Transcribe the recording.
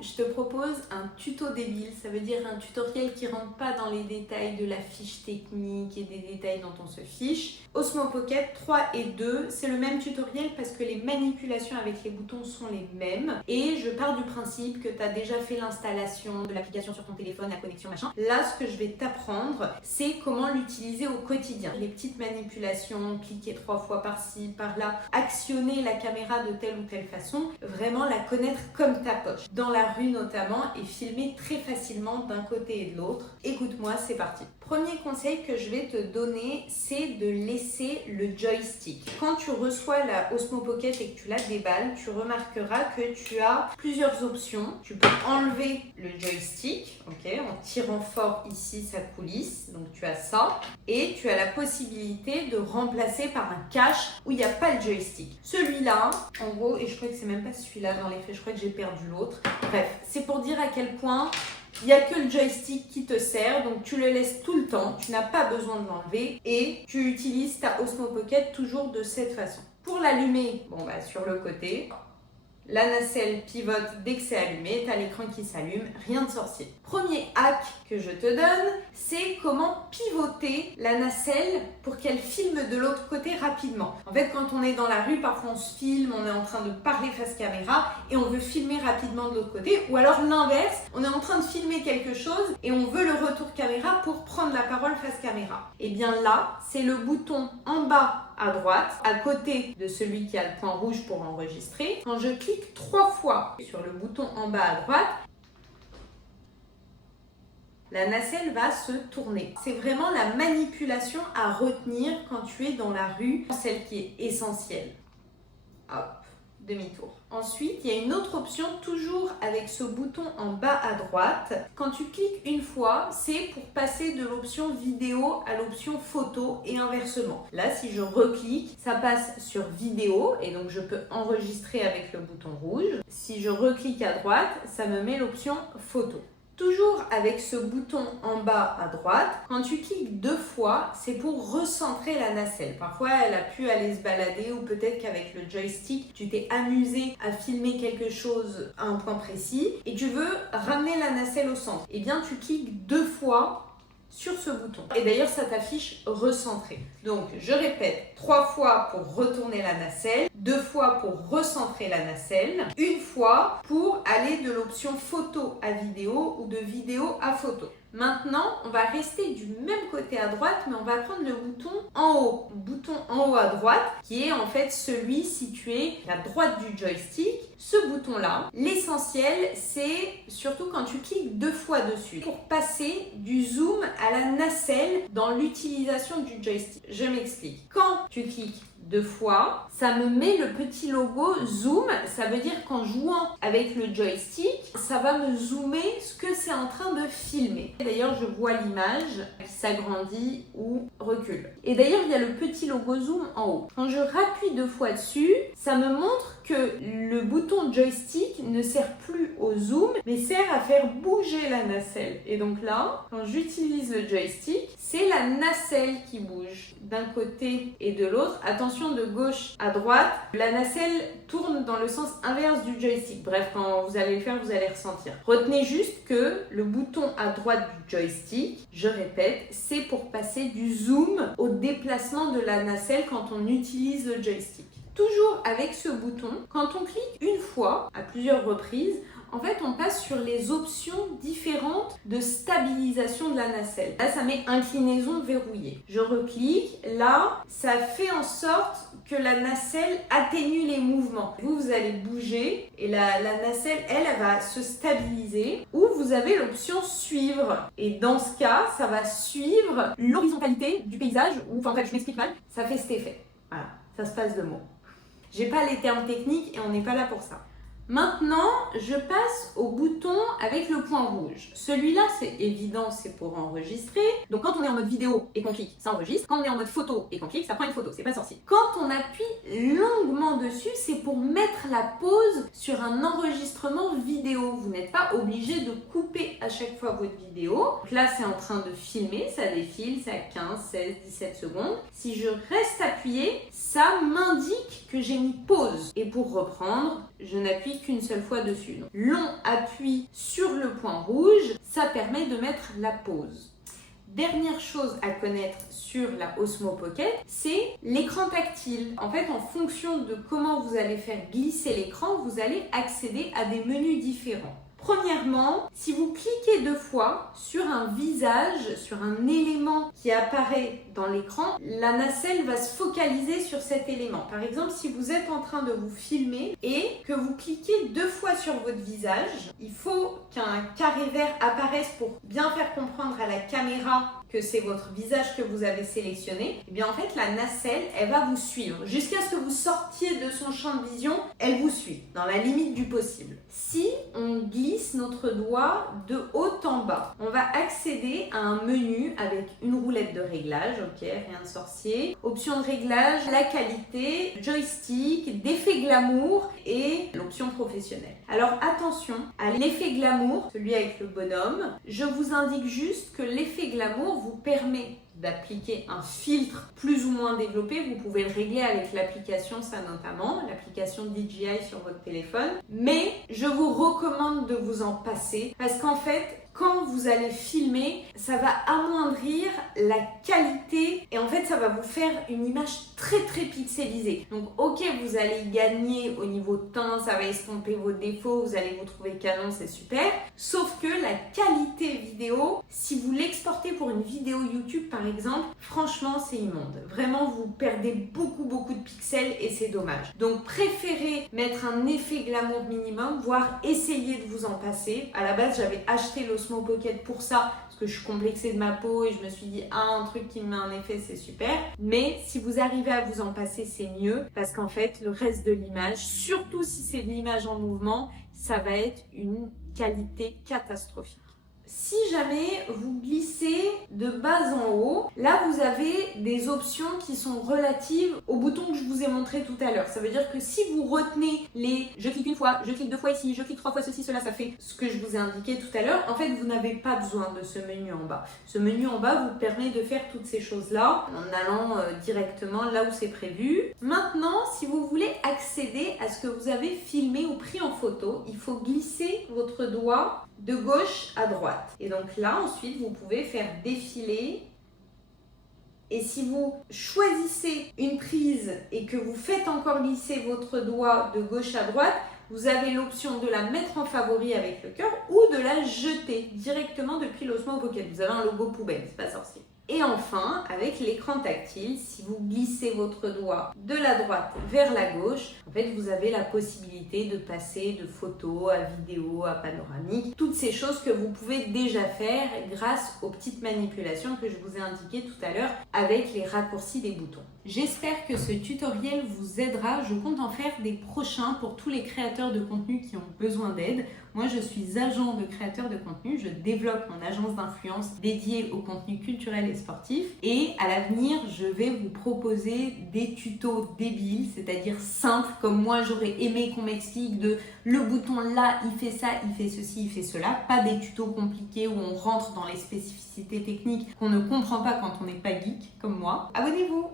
je te propose un tuto débile, ça veut dire un tutoriel qui rentre pas dans les détails de la fiche technique et des détails dont on se fiche. Osmo Pocket 3 et 2, c'est le même tutoriel parce que les manipulations avec les boutons sont les mêmes et je pars du principe que tu as déjà fait l'installation de l'application sur ton téléphone, la connexion machin. Là, ce que je vais t'apprendre, c'est comment l'utiliser au quotidien. Les petites manipulations, cliquer 3 fois par-ci, par-là, actionner la caméra de telle ou telle façon, vraiment la connaître comme ta poche. Dans la rue notamment et filmer très facilement d'un côté et de l'autre. Écoute-moi, c'est parti. Premier conseil que je vais te donner, c'est de laisser le joystick. Quand tu reçois la Osmo Pocket et que tu la déballes, tu remarqueras que tu as plusieurs options. Tu peux enlever le joystick, ok, en tirant fort ici sa coulisse, donc tu as ça. Et tu as la possibilité de remplacer par un cache où il n'y a pas le joystick. Celui-là, en gros, et je crois que c'est même pas celui-là dans les faits, je crois que j'ai perdu l'autre. Bref, c'est pour dire à quel point il n'y a que le joystick qui te sert, donc tu le laisses tout le temps, tu n'as pas besoin de l'enlever et tu utilises ta Osmo Pocket toujours de cette façon. Pour l'allumer, sur le côté, la nacelle pivote dès que c'est allumé, tu as l'écran qui s'allume, rien de sorcier. Premier hack que je te donne, c'est comment pivoter la nacelle pour qu'elle filme de l'autre côté rapidement. En fait, quand on est dans la rue, parfois on se filme, on est en train de parler face caméra et on veut filmer rapidement de l'autre côté. Ou alors l'inverse, on est en train de filmer quelque chose et on veut le retour caméra pour prendre la parole face caméra. Et bien là, c'est le bouton en bas à droite, à côté de celui qui a le point rouge pour enregistrer. Quand je clique 3 fois sur le bouton en bas à droite, la nacelle va se tourner. C'est vraiment la manipulation à retenir quand tu es dans la rue, celle qui est essentielle. Hop, demi-tour. Ensuite, il y a une autre option, toujours avec ce bouton en bas à droite. Quand tu cliques une fois, c'est pour passer de l'option vidéo à l'option photo et inversement. Là, si je reclique, ça passe sur vidéo et donc je peux enregistrer avec le bouton rouge. Si je reclique à droite, ça me met l'option photo. Toujours avec ce bouton en bas à droite, quand tu cliques 2 fois, c'est pour recentrer la nacelle. Parfois, elle a pu aller se balader ou peut-être qu'avec le joystick, tu t'es amusé à filmer quelque chose à un point précis et tu veux ramener la nacelle au centre. Eh bien, tu cliques 2 fois sur ce bouton. Et d'ailleurs, ça t'affiche recentrer. Donc, je répète, 3 fois pour retourner la nacelle, 2 fois pour recentrer la nacelle, 1 fois pour aller de l'option photo à vidéo ou de vidéo à photo. Maintenant, on va rester du même côté à droite, mais on va prendre le bouton en haut. Le bouton en haut à droite, qui est en fait celui situé à droite du joystick. Ce bouton-là, l'essentiel, c'est surtout quand tu cliques 2 fois dessus, pour passer du zoom à la nacelle dans l'utilisation du joystick. Je m'explique. Quand tu cliques 2 fois, ça me met le petit logo zoom, ça veut dire qu'en jouant avec le joystick, ça va me zoomer ce que c'est en train de filmer. D'ailleurs, je vois l'image qui s'agrandit ou recule. Et d'ailleurs, il y a le petit logo zoom en haut. Quand je rappuie 2 fois dessus, ça me montre que le bouton joystick ne sert plus au zoom, mais sert à faire bouger la nacelle. Et donc là, quand j'utilise le joystick, c'est la nacelle qui bouge d'un côté et de l'autre. Attention, de gauche à droite, la nacelle tourne dans le sens inverse du joystick. Bref, quand vous allez le faire, vous allez ressentir. Retenez juste que le bouton à droite du joystick, je répète, c'est pour passer du zoom au déplacement de la nacelle quand on utilise le joystick. Toujours avec ce bouton, quand on clique une fois, à plusieurs reprises, en fait, on passe sur les options différentes de stabilisation de la nacelle. Là, ça met inclinaison verrouillée. Je reclique. Là, ça fait en sorte que la nacelle atténue les mouvements. Vous allez bouger et la nacelle, elle va se stabiliser. Ou vous avez l'option suivre. Et dans ce cas, ça va suivre l'horizontalité du paysage. Ou, enfin, bref, je m'explique mal. Ça fait cet effet. Voilà, ça se passe de mots. J'ai pas les termes techniques et on n'est pas là pour ça. Maintenant, je passe au bouton avec le point rouge. Celui-là, c'est évident, c'est pour enregistrer. Donc quand on est en mode vidéo et qu'on clique, ça enregistre. Quand on est en mode photo et qu'on clique, ça prend une photo, c'est pas sorcier. Quand on appuie longuement dessus, c'est pour mettre la pause sur un enregistrement vidéo. vidéo, vous n'êtes pas obligé de couper à chaque fois votre vidéo. Donc là, c'est en train de filmer, ça défile, c'est à 15, 16, 17 secondes. Si je reste appuyée, ça m'indique que j'ai mis pause. Et pour reprendre, je n'appuie qu'une seule fois dessus. Donc, long appui sur le point rouge, ça permet de mettre la pause. Dernière chose à connaître sur la Osmo Pocket, c'est l'écran tactile. En fait, en fonction de comment vous allez faire glisser l'écran, vous allez accéder à des menus différents. Premièrement, si vous cliquez 2 fois sur un visage, sur un élément qui apparaît dans l'écran, la nacelle va se focaliser sur cet élément. Par exemple, si vous êtes en train de vous filmer et que vous cliquez 2 fois sur votre visage, il faut qu'un carré vert apparaisse pour bien faire comprendre à la caméra que c'est votre visage que vous avez sélectionné. Et bien en fait, la nacelle, elle va vous suivre. Jusqu'à ce que vous sortiez de son champ de vision, elle vous suit, dans la limite du possible. Si on glisse notre doigt de haut en bas, on va accéder à un menu avec une roulette de réglage, ok, rien de sorcier. Option de réglage, la qualité, joystick, d'effet glamour et l'option professionnelle. Alors attention à l'effet glamour, celui avec le bonhomme. Je vous indique juste que l'effet glamour vous permet d'appliquer un filtre plus ou moins développé. Vous pouvez le régler avec l'application, ça notamment, l'application DJI sur votre téléphone. Mais je vous recommande de vous en passer parce qu'en fait, quand vous allez filmer, ça va amoindrir la qualité et en fait, ça va vous faire une image très pixelisée. Donc, ok, vous allez gagner au niveau teint, ça va estomper vos défauts, vous allez vous trouver canon, c'est super. Sauf que la qualité vidéo, si vous l'exportez pour une vidéo YouTube par exemple, franchement, c'est immonde. Vraiment, vous perdez beaucoup de pixels et c'est dommage. Donc, préférez mettre un effet glamour minimum, voire essayer de vous en passer. À la base, j'avais acheté l'Osmo Pocket pour ça, parce que je suis complexée de ma peau et je me suis dit, un truc qui me met un effet, c'est super. Mais si vous arrivez à vous en passer, c'est mieux, parce qu'en fait, le reste de l'image, surtout si c'est de l'image en mouvement, ça va être une qualité catastrophique. Si jamais vous glissez de bas en haut, là vous avez des options qui sont relatives au bouton que je vous ai montré tout à l'heure. Ça veut dire que si vous retenez les je clique une fois, je clique 2 fois ici, je clique 3 fois ceci, cela, ça fait ce que je vous ai indiqué tout à l'heure. En fait, vous n'avez pas besoin de ce menu en bas. Ce menu en bas vous permet de faire toutes ces choses-là en allant directement là où c'est prévu. Maintenant, si vous voulez accéder à ce que vous avez filmé ou pris en photo, il faut glisser votre doigt de gauche à droite. Et donc là, ensuite, vous pouvez faire défiler. Et si vous choisissez une prise et que vous faites encore glisser votre doigt de gauche à droite, vous avez l'option de la mettre en favori avec le cœur ou de la jeter directement depuis l'Osmo Pocket. Vous avez un logo poubelle, c'est pas sorcier. Et enfin, avec l'écran tactile, si vous glissez votre doigt de la droite vers la gauche, en fait, vous avez la possibilité de passer de photo à vidéo, à panoramique, toutes ces choses que vous pouvez déjà faire grâce aux petites manipulations que je vous ai indiquées tout à l'heure avec les raccourcis des boutons. J'espère que ce tutoriel vous aidera. Je compte en faire des prochains pour tous les créateurs de contenu qui ont besoin d'aide. Moi, je suis agent de créateur de contenu. Je développe mon agence d'influence dédiée au contenu culturel et sportif. Et à l'avenir, je vais vous proposer des tutos débiles, c'est-à-dire simples, comme moi, j'aurais aimé qu'on m'explique de le bouton là, il fait ça, il fait ceci, il fait cela. Pas des tutos compliqués où on rentre dans les spécificités techniques qu'on ne comprend pas quand on n'est pas geek, comme moi. Abonnez-vous!